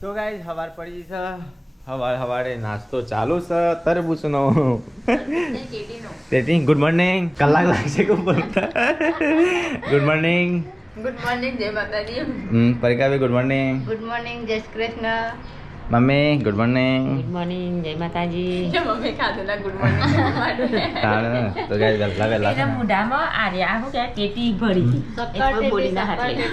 તો ગાઈસ સવાર પડી છે સવારે નાસ્તો ચાલુ છે તરબૂચનો તેટી ગુડ મોર્નિંગ કલાક લાગશે કે બોલતા ગુડ મોર્નિંગ જય માતાજી. પરિકા ગુડ મોર્નિંગ જય Shri Krishna. Mummy good morning good morning જય માતાજી. મમ્મી ખાધું ના ગુડ મોર્નિંગ. તો ગાઈસ વહેલા એના મોઢામાં આર્યા હું કે કેટી ભરી હતી એટલે બોલી ના હાટલે.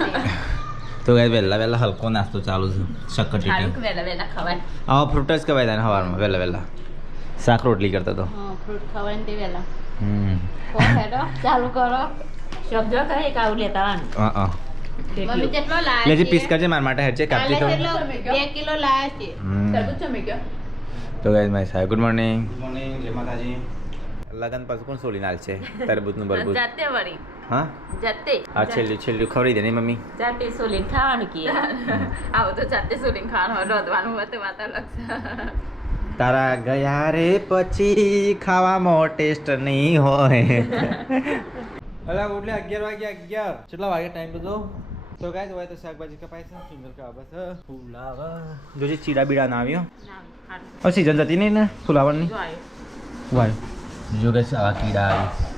તો ગાઈસ વહેલા હલકો નાસ્તો ચાલુ છે શક્કર સારું ટીટી કે વહેલા વહેલા ખવાય. આવા ફ્રૂટ જ કહેવાય તને સવારમાં વહેલા શાક રોટલી કરતો તો ફ્રૂટ ખવાય ને તે વહેલા. હમ હેડો ચાલુ કરો. શબ્દ કહે કે આવું લેતા આવવાનું. મમ્મી કેટલો લાયા લેજી પીસ કરજે મારા માટે હેડજે કાપી તો 2 કિલો લાયા છે. તરબૂચ જમી ગયો. તો ગાઈસ માય સાહેબ ગુડ મોર્નિંગ જય માતાજી. લગન પછી કોણ સોલી નાલ છે તરબૂચનું બરબૂચ જાતે વળી હા જાતે આ છેલ્લું ખવડાવી દે ને મમ્મી જાતે સોલીને ખાવાનું કે આવું તો જાતે સુરીને ખાવાનું રોધવાનું હતું વાત અલગ છે. તારા ગયા રે પછી ખાવામાં ટેસ્ટ નહીં હોય અલા એટલે 11 વાગ્યા કેટલા વાગે ટાઈમ બધો તો ગાઈસ હોય તો શાકભાજી કપાય છે ફિંગર કા બસ ફુલાવા જોજે ચીડા બીડા ના આવ્યો ઓ સીઝન જતી નહીં ને ફુલાવરની વાય જો ગાઈસ આ કીડા આવી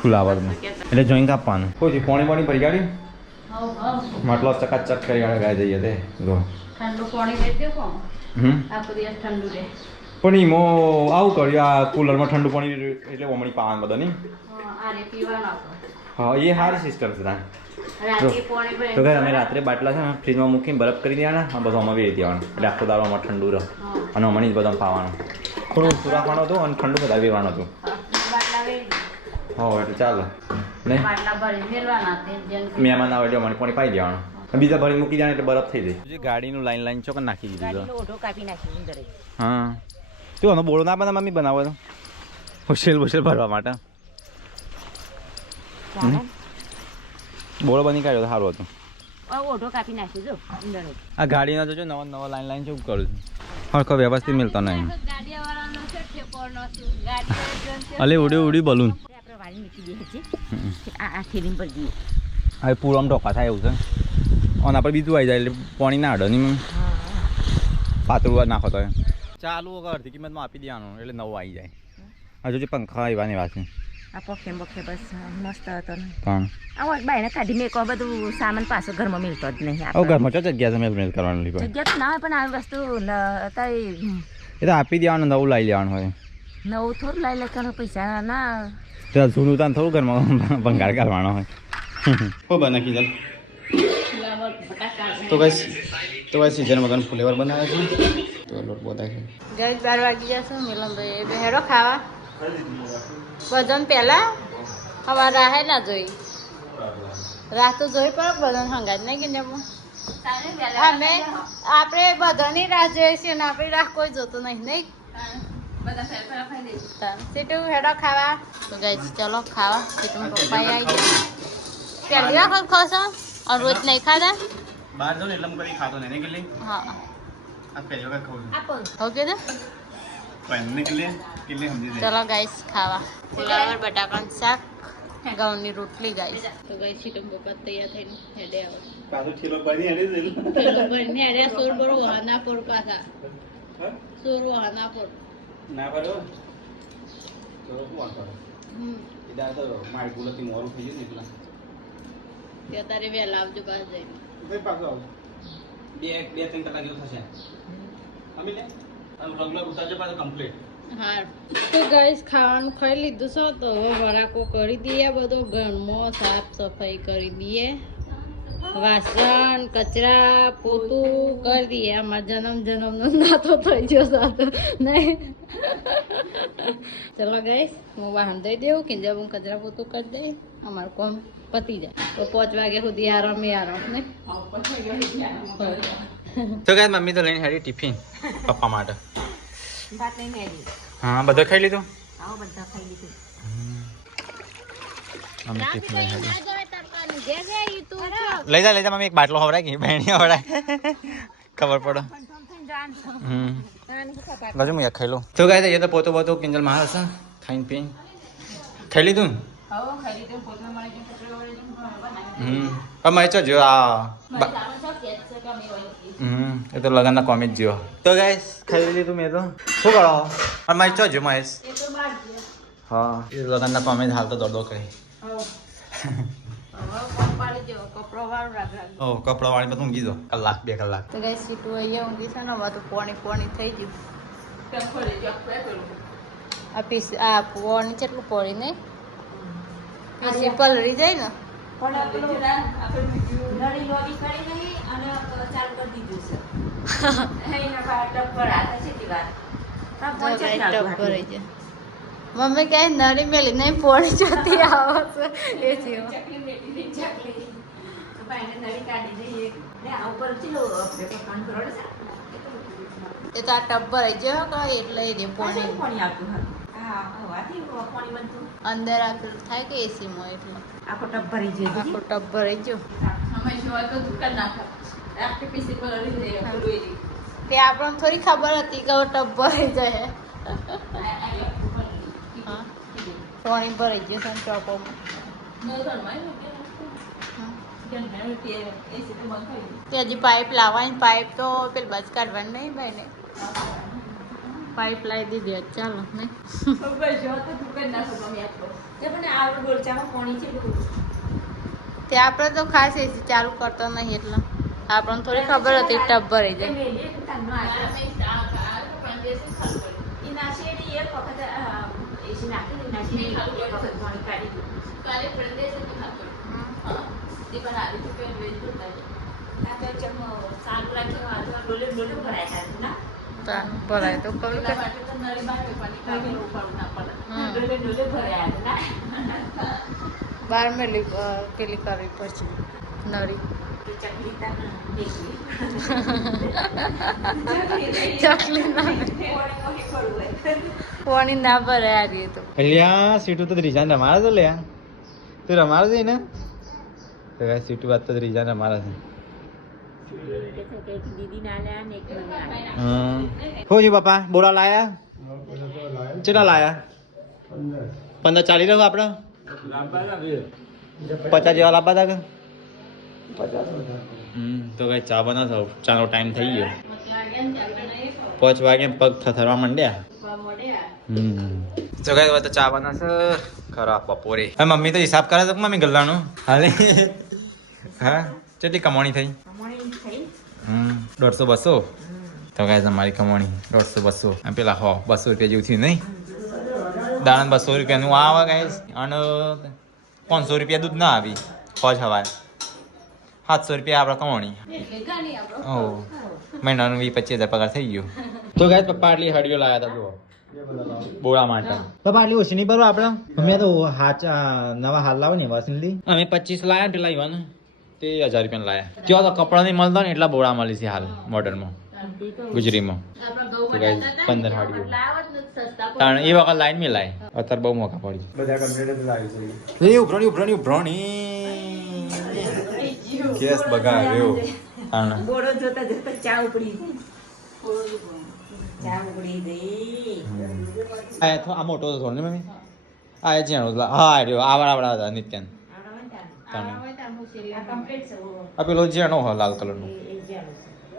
ફુલાવરમાં એટલે જોઈન કાપવાનું કોઈ પાણી ભરી ગાડી માટલો ચકાચક કરી ગાડી ગાય જઈએ તે જો ઠંડુ પાણી લેજો કોણ આખો દિવસ ઠંડુ રહે. પણ ઈમો આવું કર્યું આ કુલરમાં ઠંડુ પાણી એટલે ઓમણી પાવાનું બધા નહીં આ રે પીવાનો. હા એ સારી સિસ્ટમ છે તાન રાતે પાણી ભરે તો કે અમે રાત્રે બાટલા છે ને ફ્રીજમાં મૂકીને બરફ કરી દેવાના આ બધું અમે વેરી દેવાનું એટલે આખો દાડો અમારે ઠંડુ રહે અને અમારી બધું પાવાનું થોડું રાખવાનું હતું અને ઠંડુ બધા વેરવાનું હતું બાટલા વેરી હા એટલે ચાલો નહીં બાટલા ભરી મેલવાના તે જેમ મહેમાન આવે એટલે અમારે પાણી પાઈ દેવાનું બીજા ભરી મૂકી જાય એટલે બરફ થઈ જાય ગાડીનું લાઈન ચોકન નાખી દીધું ગાડીનો ઓઢો કાપી નાખ્યો અંદર જ. હા તું આનો બોળો ના બના મમ્મી બનાવો તો હોશેલ ભરવા માટે બોળો બની કાઢ્યો સારું હતું ઓઢો કાપી નાખ્યો જો અંદર જ. આ ગાડીનો જોજો નવા લાઈન શું કરું છું હરખો વ્યવસ્થિત મિલતો નહીં ગાડીવાળાનો છે ઠેકોનો છે ગાડી અલે ઉડી બલૂન આપણે વાળી મૂકી દઈએ છે આ થેલીમ પર જઈએ. હવે પૂરમ ઢોકા થાય એવું છે અને આપણે બીજું આવી જાય એટલે પાણી ના અડે નહીં પાતળું નાખો તો ચાલુ વગર અડધી કિંમતમાં આપી દેવાનું એટલે નવું આવી જાય હજુ જે પંખા આવવાની વાત છે આ પખે બખે બસ મસ્ત હતો ને પણ આવો બાયને કાઢી મેં કહો બધું સામાન પાછો ઘરમાં મિલતો જ નહીં. હવે ઘરમાં ચો જગ્યા છે મેલ કરવાનું લીધું જગ્યા તો ના હોય પણ આવી વસ્તુ અત્યારે એ તો આપી દેવાનું નવું લઈ લેવાનું હોય નવું થોડું લઈ લે કારણ પૈસા ના તો જૂનું તાન થોડું ઘરમાં ભંગાર કરવાનો હોય હો બને કીધલ તો કઈ સીઝન વગર ફ્લેવર બનાવે છે તો લોટ બધા છે ગઈ 12 વાગી જશે મિલનભાઈ એટલે હેડો ખાવા બધાને પહેલા અમારે રાહે ના જોઈ રાહ તો જોઈ પણ બધાને હંગાત નહીં કે અમે આપણે બધાની રાહ જોઈએ છીએ ને આપણી રાહ કોઈ જોતું નહીં સીટું હેડો ખાવા તો ગઈ ચલો ખાવા સીટું પપ્પા આવી ગયા પહેલી વખત ખાશો और रोज नहीं खाता બહાર જાઉં એટલે કદી ખાતો નહીં કે हाँ આ પહેલી વખત ખાઉં हो गया था પહેલને કે સમજી चलो गाइस खावा ફુલાવર બટાકાનું શાક ઘઉંની રોટલી ગાઈસ તો ગાઈસ સીટમ પપ્પા તૈયાર થઈને હેડે આવે પાછો ઠેલો પડી હેડી પેલો બને હેડે સોર બરો વહાના પર પાછા સોર વહાના પર ના પડો તો કોણ કરે હમ ઇદાર તો મારી ભૂલથી મોરું થઈ ગયું ને એટલે તે તારે વેલા આવજો પાછ જઈને ભાઈ પાછો આવ બે 3 કલાક જેવું થશે અમે લે રેગ્યુલર ઉતારજો પાછો કમ્પ્લીટ હા તો ગાઈસ ખાવાનું ખાઈ લીધું છે તો હવે વરાકો કરી દઈએ બધો ઘરમાં સાફ સફાઈ કરી દઈએ વાસણ કચરા પોતું કરી દઈએ આમાં જન્મનો નાતો થઈ ગયો સાથે નહીં ચલો ગાઈસ હું વાહન દઈ દેવું કિંજબ હું કચરા પોતું કરી દઈ અમારું કોમ પતી જાય તો 5 વાગ્યા સુધી આરામ ને તો ગાઈસ મમ્મી તો લઈને હેડી ટિફિન પપ્પા માટે ભાત નહીં મેળી હા બધું ખાઈ લીધું આવો બધા ખાઈ લીધું. અમે ટિફિન લઈ હેડી લઈ જા મમ્મી એક બાટલો હવડાય કે બહેણી હવડાય ખબર પડે બાજુ હું ખાઈ લઉં તો ગાય તો પોતો પોતો કિંજલ માં હશે ખાઈને પીને ખાઈ લીધું પણ મેં જો આ એ તો લગનના કોમેન્ટ જેવો તો ગાઈસ ખાઈ લીધું મેં તો શું કરો અને મહેશ છો જો મહેશ હા એ લગનના કોમેન્ટ હાલ તો દોડો કહી ઓ કપડા વાળી માં ઊંઘી દો કલાક 2 કલાક તો ગાઈસ સીટું અહીંયા ઊંઘી છે ને હવે તો પોણી થઈ ગયું આ પીસ આ પોણી કેટલું પડી નહીં પીસી પલળી જાય ને મમ્મી ક્યાંય નળી મેલી નહીં પોણી જતી આવે છે એ જીવ એ તો આ ટબ ભરાઈ ગયો એટલે એ પોણી અંદર આપેલું થાય કે એસીમાં એટલે આખો ટબ ભરી ગયો આખો ટબ ભરાઈ ગયો તે આપણને થોડી ખબર હતી કે ટબ ભરાઈ જાય હા પાણી ભરાઈ ગયો છે ચોપોમાં તે હજી પાઇપ લાવવાની પાઇપ તો પેલી બસ કાઢવાની નહીં ભાઈ ને પાઇપ લાવી દીધી ચાલો નહીં તે આપણે તો ખાસ એસી ચાલુ કરતો નહીં એટલે આપણને થોડી ખબર હતી ટબ ભરાઈ જાય ભરાય તો કરું બાર મેલી પેલી કરવી પડશે નળી ચકલી ના પાણી ના ભરાય આ તો અલ્યા સીટું તો રીજાને રમાડે છે લ્યા તું રમાડે છે ને તો ગાઈસ સીટું વાત તો રીજાને રમાડે છે હો જી બાપા બોરા લાયા કેટલા લાયા 15 ચાલી રહ્યો આપણે 50 જેવા લાવવા હતા કે તો કઈ ચા બનાવતો ચાનો ટાઈમ થઈ ગયો 5 વાગે પગ થરવા માંડ્યા તો કઈ તો ચા બનાવશે ખરા બપોરે હવે મમ્મી તો હિસાબ કરે છે મમ્મી ગલ્લાનો હાલે હા કેટલી કમાણી થઈ 150 200 તો ગાય તમારી કમાણી 150 200 પેલા 200 રૂપિયા જેવું થયું નહીં દાણા 200 રૂપિયાનું આવે ગાઈસ અને 500 રૂપિયા દૂધ ના આવી ફોજ હવાય 700 રૂપિયા આપણે કમાણી ઓ મહિનાનું 20-25 હજાર પગાર થઈ ગયો તો ગાઈસ પપ્પા આટલી હડિયો લાયા હતા જો બોળા માટે પપ્પા આટલી ઓછી નહીં બરો આપણે અમે તો નવા હાલ લાવો ને વાસી અમે 25 લાયા પેલા ઈવાને તે 1000 રૂપિયા લાયા ત્યાં તો કપડા નહીં મળતા ને એટલા બોળા મળી છે હાલ મોડર્નમાં ગુજરીમાં તો ગાઈસ 15 હાડીઓ કારણ એ વખત લાઈન મેં લાય અત્યારે બહુ મોંઘા પડી બધા કમ્પ્લીટ જ લાવી છે એ ઉભરણી કેસ બગાડ્યો આના બોડો જોતા જોતા ચા ઉપડી આ તો આ મોટો તો ને મમ્મી આ જેણો હા રહ્યો આવડા હતા નિત્યાન આ પેલો જેણો હા લાલ કલરનો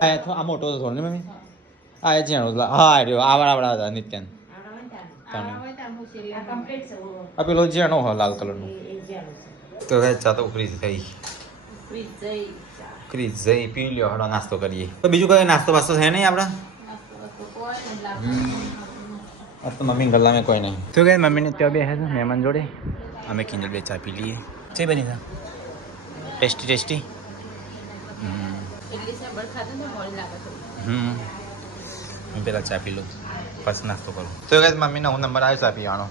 આ તો આ મોટો તો ને મમ્મી આ જેણો હા રહ્યો આવડા હતા નિત્યાન આ પેલો જેણો હા લાલ કલરનો તો ચા તો ઉકળી થઈ ક્રીઝ જઈ પી લ્યો હળો નાસ્તો કરીએ તો બીજું કઈ નાસ્તો વાસ્તો છે નહીં આપડા તો મમ્મી ગલ્લા મેં કોઈ નહીં તો કઈ મમ્મીને ત્યાં બે છે મહેમાન જોડે અમે કિંજલ બે ચા પી લઈએ છે બની था ટેસ્ટી હું પેલા ચા પી લઉં પછી નાસ્તો કરું તો કઈ મમ્મીનો હું નંબર આવ્યો ચા પીવાનો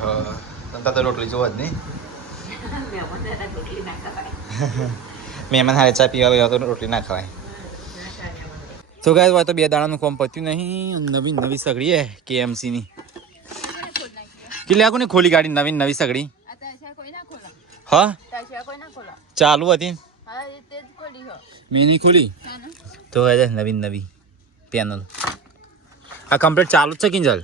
હા તો રોટલી જોવા જ નહીં મહેમાન હારે ચા પીવા ગયો તો રોટલી ના ખવાય તો ગાય હોય તો 2 દાડાનું કોમ પત્યું નહીં નવી સગડી હે KMC ની કેટલી આખું ને ખોલી ગાડી નવી સગડી હા ચાલુ હતી મેં નહીં ખોલી તો ગાય નવી પેનલ આ કમ્પ્લીટ ચાલુ જ છે કિંજલ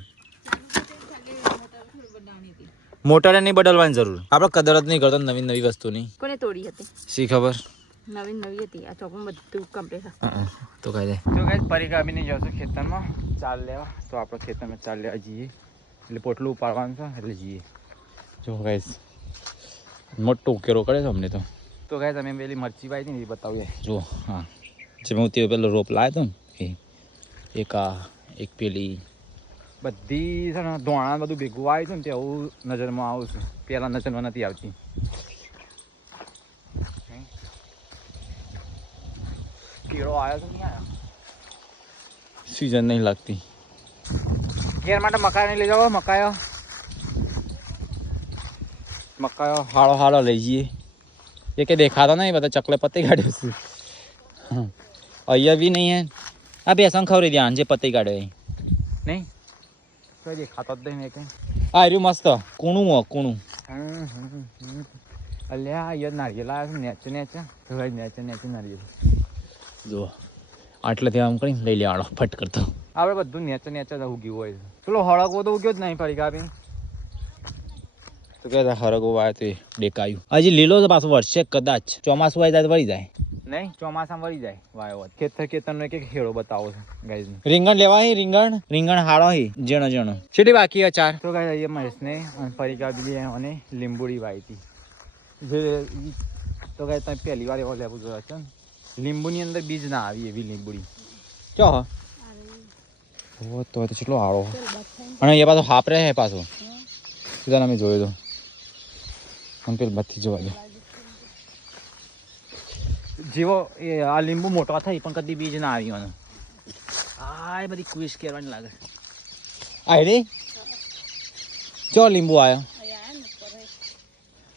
મોટર નહીં બદલવાની જરૂર આપણે કદર જ નહીં કરતો નવી વસ્તુની કોને તોડી હતી શી ખબર નવી હતી આ ચોકમાં બધું કમ્પ્લીટ તો કહી દે તો કઈ પરિગામીને જશો ખેતરમાં ચાલ લેવા તો આપણે ખેતરમાં ચાલ લેવા જઈએ એટલે પોટલું ઉપાડવાનું છે એટલે જઈએ જો ગાઈસ મોટો ઉકેરો કરે છે અમને તો ગાઈસ અમે પેલી મરચી વાવી હતી ને એ બતાવીએ જો હા જે હું તે પેલો રોપ લાવ્યો હતો ને એક આ એક પેલી બધી છે ને ધોણા બધું ભેગું આવ્યું હતું ને તે આવું નજરમાં આવું છું પહેલાં નજરમાં નથી આવતી કીડો આવ્યો તો નહીં આવ્યો સિઝન નહીં લાગતી ઘેર માટે મકાઈ નહીં લઈ જાઓ મકાયો હાળો લઈ જઈએ એ કે દેખાતો નહીં બધા ચકલે પત્તી કાઢ્યો છે અહીંયા બી નહીં હે આ બેસન ખવરી ધ્યાન છે પત્તી કાઢ્યો નહીં કોઈ દેખાતો જ નહીં કંઈ આ રહ્યું મસ્ત કૂણું અલ્યા અહીંયા નારિયેલ આવ્યા છે નેચે નેચે નારિયેલ જો આટલેથી આમ કરીને લઈ લેવાડો ફટ કરતો આપણે બધું નેચે જ ઉગ્યું હોય પેલો હળગવો તો ઉગ્યો જ નહીં ફરી કાપી તો કે હળગવો વાય તો દેખાયું હજી લીલો તો પાછું વર્ષે કદાચ ચોમાસું આવી જાય તો વળી જાય નહીં ચોમાસામાં વળી જાય વાયો ખેતરનો એક હેડો બતાવો છે ગાઈઝ રીંગણ લેવા રીંગણ હાળો જણો છેટી બાકી અચાર તો ગાઈઝ અહીંયા મહેશને પરિકા બી અને લીંબુડી વાવી હતી જે તો ગાઈઝ તમે પહેલી વાર એવો લેવું જોઈએ છે લીંબુની અંદર બીજ ના આવી એવી લીંબુડી ચો તો કેટલો હાળો અને એ પાછો હાપ રહે પાછો સીધા અમે જોયો તો આમ પેલી બત્તી જોવા દો જેવો એ આ લીંબુ મોટો થઈ પણ કદી બીજ ના આવ્યો આ બધી ક્વિઝ કરવાની લાગે આ રે ચો લીંબુ આવ્યો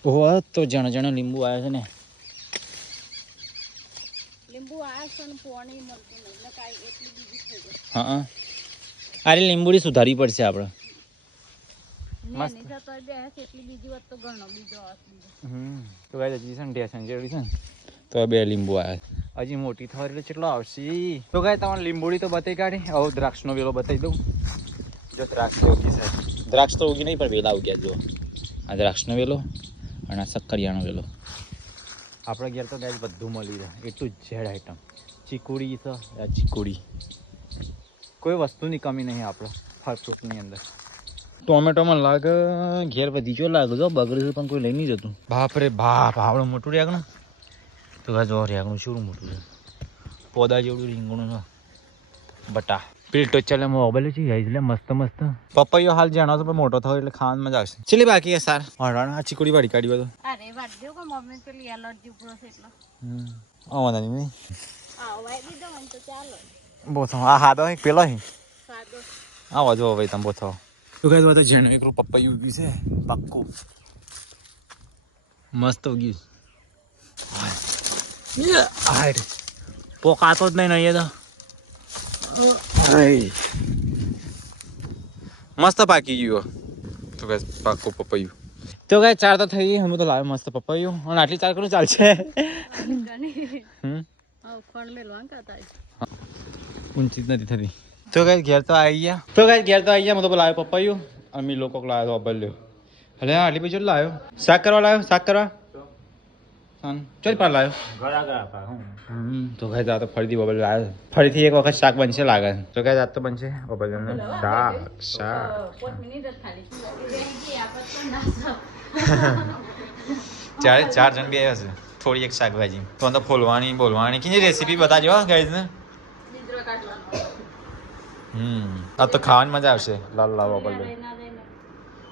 ઓહો તો જણ લીંબુ આવ્યો છે ને હા અરે લીંબુડી સુધારવી પડશે આપણે તો હજી છે ને ઢેસણ જેવડી છે ને તો બે લીંબુ આવ્યા હજી મોટી થવા એટલે કેટલો આવશે તો ગાય તમારે લીંબુડી તો બતાવી કાઢી આવો દ્રાક્ષનો વેલો બતાવી દઉં જો દ્રાક્ષ ઉગી છે દ્રાક્ષ તો ઉગી નહીં પણ વેલા ઉગ્યા જો આ દ્રાક્ષનો વેલો અને આ શક્કરિયાનો વેલો આપણે ઘેર તો ગાય બધું મળી રહે એટલું જ ઝેડ આઈટમ ચીકુડી છે આ ચીકુડી કોઈ વસ્તુની કમી નહીં આપણે ફળ ફ્રૂટની અંદર ટોમેટોમાં લાગે ઘેર વધી ગયો લાગે જો બગડ્યું પણ કોઈ લઈ નહીં જતું બાપ રે બાપ આવડું મોટું રેગણું તો જો રેગણું શું મોટું છે પોદા જેવડું રીંગણું છે બટા પેલી ટોચલે મોબાઈલ છે એટલે મસ્ત પપૈયો હાલ જાણો તો પણ મોટો થયો એટલે ખાવાની મજા આવશે ચલી બાકી સાર હરાણ આ ચીકુડી વાળી કાઢી બધું અરે વાટ દેવ કે મમ્મી પેલી એલર્જી ઉપર છે એટલે વાંધો નહીં વાઈ દીધો મને તો ચાલો બોથો આ હાદો એક પેલો હે સાદો આવો જો ભાઈ તમે બોથો તો કઈ તો જેનું એકલું પપૈયું ઉગ્યું છે પાક્કું મસ્ત ઉગ્યું પોકાતો જ નહીં અહીંયા તો મસ્ત પાકી ગયું તો કઈ પાક્કું પપૈયું તો કઈ ચાર તો થઈ ગઈ હું તો લાવ્યો મસ્ત પપૈયું અને આટલી ચાર કરું ચાલશે ઊંચી જ નથી થતી તો કઈ ઘેર તો આવી ગયા હું તો લાવ્યો પપૈયું અને મી લોકો લાવ્યો તો અબલ્યો એટલે આટલી પછી લાવ્યો શાક કરવા ચાલ પાર લાવ્યો તો કઈ જાતો ફરીથી બબલ લાવ્યો ફરીથી એક વખત શાક બનશે લાગે તો કઈ જાત તો બનશે બબલ શાક ચાર જણ બી આવ્યા છે થોડી એક શાકભાજી તો ફોલવાની બોલવાની કે રેસીપી બતાજો ગાઈઝ ને આ તો ખાવાની મજા આવશે લાલ બબલ્યો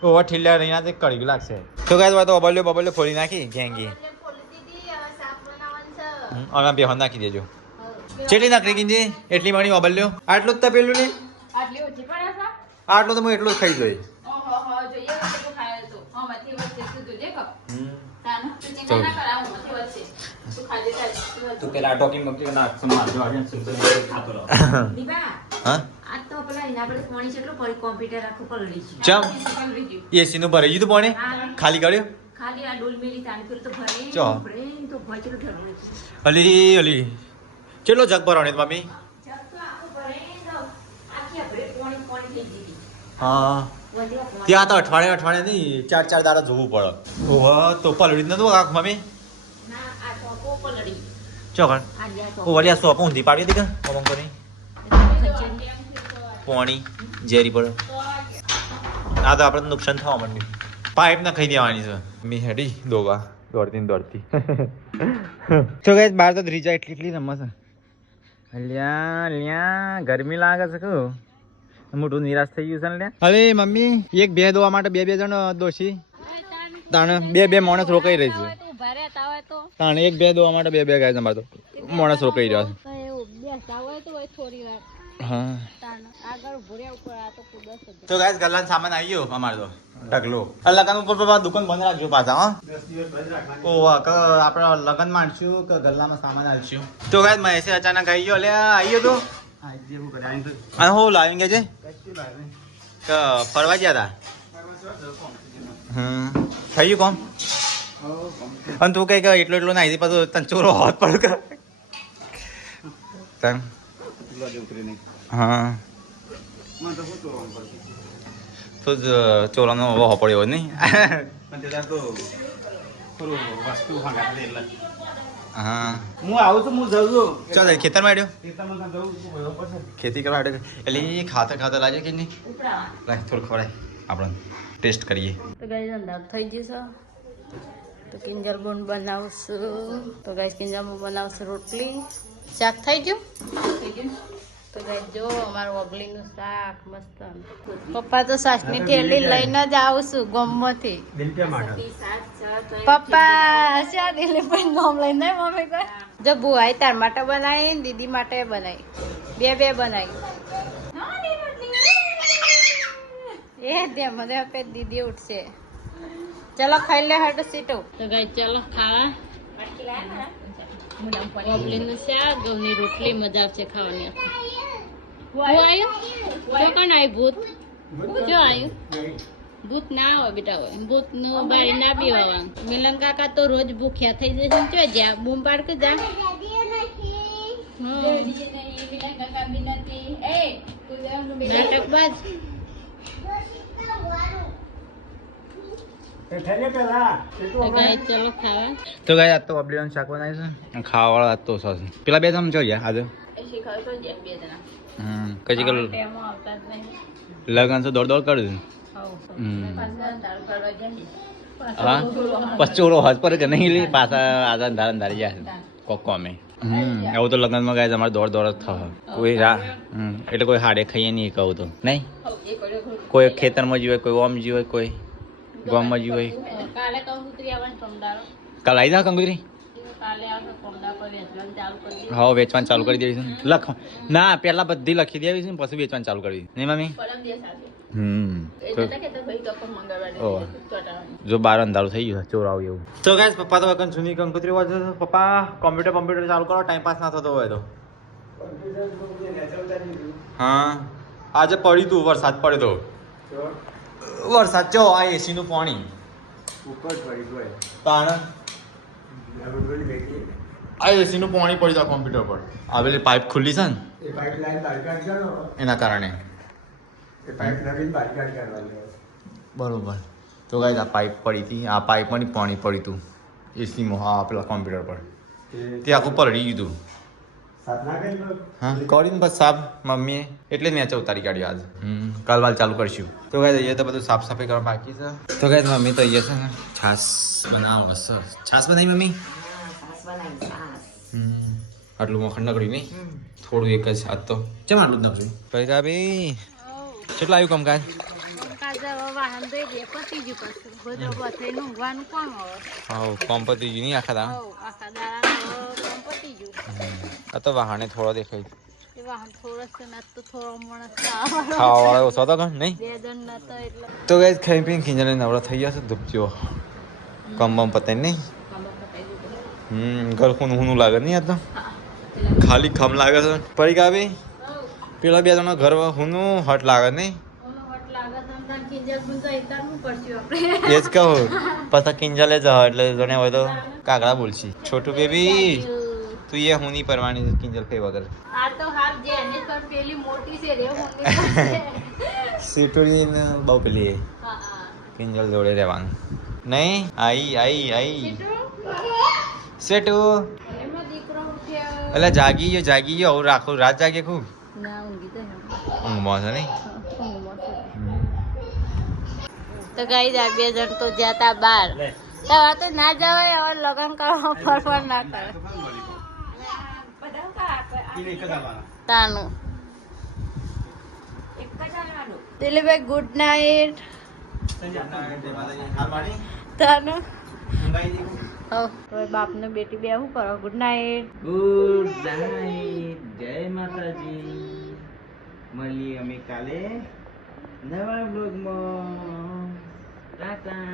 ઓવા ઠીલા રહી ના કડવી લાગશે તો ગાઈઝ તો બબલ્યો ફોલી નાખી ગેંગી અને બેહન નાખી દેજો ચેટલી નાખી કિંજી એટલી મણી બબલ્યો આટલું જ પેલું ને આટલું તો હું એટલું જ ખાઈ જોઈ તું પેલા ટોકિંગ મક્કી નાખ મારજો આને સુપર ખાતો રહો હા આ તો પેલા એના પર પાણી કેટલું પડી કોમ્પ્યુટર આખું પલળી છે ચમ એસી નું ભરાઈ ગયું પાણી ખાલી કર્યો ખાલી આ ડોલ મેલી તાન ફિર તો ભરે તો ભચરું ઠરવું અલી ચેલો જગ ભરાણે મમ્મી જગ તો આખું ભરે તો આખી ભરે પાણી થઈ ગઈ હા ત્યાં તો અઠવાડિયે નહીં 4 દાડા જોવું પડે ઓહો તો પલળી નતું આખ મમ્મી ના આ તો પલળી ચોકડ ઓ વળી આ સોપ ઊંધી પાડી હતી કે ઓમ કરી પોણી ઝેરી પડે આ તો આપણે નુકસાન થવા માંડ્યું પાઇપ ના ખાઈ દેવાની છે મી હેડી દોડતી તો ગાઈસ બહાર તો ધ્રીજા એટલી રમત છે લ્યા ગરમી લાગે છે કે મોટું નિરાશ થઈ ગયું છે ને અરે મમ્મી એક બે દોવા માટે બે જણ દોશી તાણે બે માણસ રોકાઈ રહી છે તાણે એક બે દોવા માટે બે ગાય તમારે તો માણસ રોકાઈ રહ્યા છે હા તો ગાઈસ ગલ્લાનો સામાન આવી ગયો અમારે તો ઢગલો લગન ઉપર દુકાન બંધ રાખજો પાછા હા આપણે લગન માંડશું કે ગલ્લામાં સામાન આવીશું તો ગાઈસ મહેશે અચાનક આવી ગયો આવી ગયો તો હો લાવી ગયા છે કે ફરવા ગયા હતા થઈ ગયું કોમ અને તું કઈ એટલો ના આવી પાછું તને ચોરો હોત પડે હા તો જ ચોરાનો વહો પડ્યો નહીં હા હું આવું છું હું જઉં ચાલ ખેતરમાં આડ્યો ખેતી કરવા આડ્યો એટલે ખાતર લાગે કે નહીં લાગે થોડું ખવડાય આપણે ટેસ્ટ કરીએ તો ગાઈસ અંદાજ થઈ ગયું છે તો કિંજલ બોન બનાવશું તો ગાઈસ કિંજલ બનાવશું રોટલી શાક થઈ ગયું તો ગાઈસ જો અમારું ઓગલીનું શાક મસ્ત પપ્પા તો સાસની થેલી લઈને જ આવું છું ગમમાંથી પપ્પા શા દિલ્હી પણ ગમ લઈને મમ્મી કોઈ જો બુઆઈ તાર માટે બનાવી દીદી માટે બનાવી બે બનાવી એ દે મને આપે દીદી ઉઠશે ચલો ખાઈ લે હટ સીટો તો ગાઈ ચલો ખાવા ઓબલીનું શાક ગમની રોટલી મજા આવશે ખાવાની કોણ આવ્યું ભૂત જો આવ્યું ભૂત ના હોય બેટા હોય ભૂત નું બારી ના પીવા મિલન કાકા તો રોજ ભૂખ્યા થઈ જશે જો જા બૂમ પાડ કે જા નાટક બાજ તો ગાય આજ તો ઓબલીનું શાક બનાવી છે ખાવા વાળા આજ તો સસ પેલા બે જમ જો યાર આજે કઈ કલ લગન તો દોડ કર દે હા પચોરો હાથ પર કે નહીં લે પાછા આજા ધારી જાય કોમે એવું તો લગ્નમાં ગાય તમારે દોડ જ થવા કોઈ એટલે કોઈ હાડે ખાઈએ નહીં કહું તો નહીં કોઈ ખેતરમાં જીવે કોઈ ઓમ જીવે કોઈ ગામમાં જીવે કાલે આવી જા કંકુતરી હા વેચવાનું ચાલુ કરી દેવી છે લખ ના પેલા બધી લખી દેવી છે પછી વેચવાનું ચાલુ કરી નહીં મમ્મી જો બાર અંધારું થઈ ગયું ચોર આવું એવું તો ગાઈસ પપ્પા તો વગન જૂની કંકુતરી વાંચે પપ્પા કોમ્પ્યુટર ચાલુ કરો ટાઈમ પાસ ના થતો હોય તો હા આજે પડ્યું તું વરસાદ પડ્યો તો વરસાદ જો આ એસી નું પાણી આ એસી નું પાણી પડી જાય કોમ્પ્યુટર પર આવેલી પાઇપ ખુલ્લી છે ને એના કારણે બરોબર તો ગાઈસ આ પાઇપ પડી હતી આ પાઇપમાં પાણી પડ્યું હતું એસીમાં હા પેલા કોમ્પ્યુટર પર તે આખું પલળી ગયું હા કરીને બસ સાફ મમ્મીએ એટલે મેં ઉતારી કાઢ્યો આજ કાલ વાલ ચાલુ કરશું તો ગાઈસ અહીંયા તો બધું સાફ સફાઈ કરવા બાકી છે તો ગાઈસ મમ્મી તો અહીંયા છે ને છાશ બનાવો સર છાશ બનાવી મમ્મી આટલું મખણ નકળ્યું નહીં થોડું એક જ આજ તો ચમ આટલું જ નકળ્યું ભાઈ ભાઈ કેટલું આવ્યું કામકાજ કોમ પતી ગયું નહીં આખા દાડા તો વાહને થોડો દેખાય ખાવા વાળો ઓછો હતો નહીં તો ગાઈસ ખાઈ પીને ખીંજને નવરા થઈ ગયા છે ધૂપચીઓ કમ બમ પતે નહીં ઘર હું લાગે નહીં આ તો ખાલી ખમ લાગે છે પડી ગયા ભાઈ પેલા બે જણા ઘર હુનું હટ લાગે નહીં એ જ કહું પછી કિંજલે જ એટલે જણે હોય તો કાગડા બોલશી છોટું બેબી તું એ હું નહીં પરવાની કિંજલ કઈ વગર સીટોડી બહુ પેલી કિંજલ જોડે રહેવાનું નહીં આઈ સેટુ એટલે જાગી ગયો હવે રાખો રાત જાગે ખૂબ ના ઊંઘી તો ઊંઘમાં છે નહીં તો ગાઈ આ 2 જણ તો જતા બહાર હવે તો ના જવાય હવે લગન કરવા ફરફર ના કરે તાનું દિલીપભાઈ ગુડ નાઇટ તાનું હવે બાપ ને બેટી બે શું કરો ગુડ નાઇટ ગુડ નાઇટ જય માતાજી મળીએ અમે કાલે નવા બ્લોગમાં ટાટા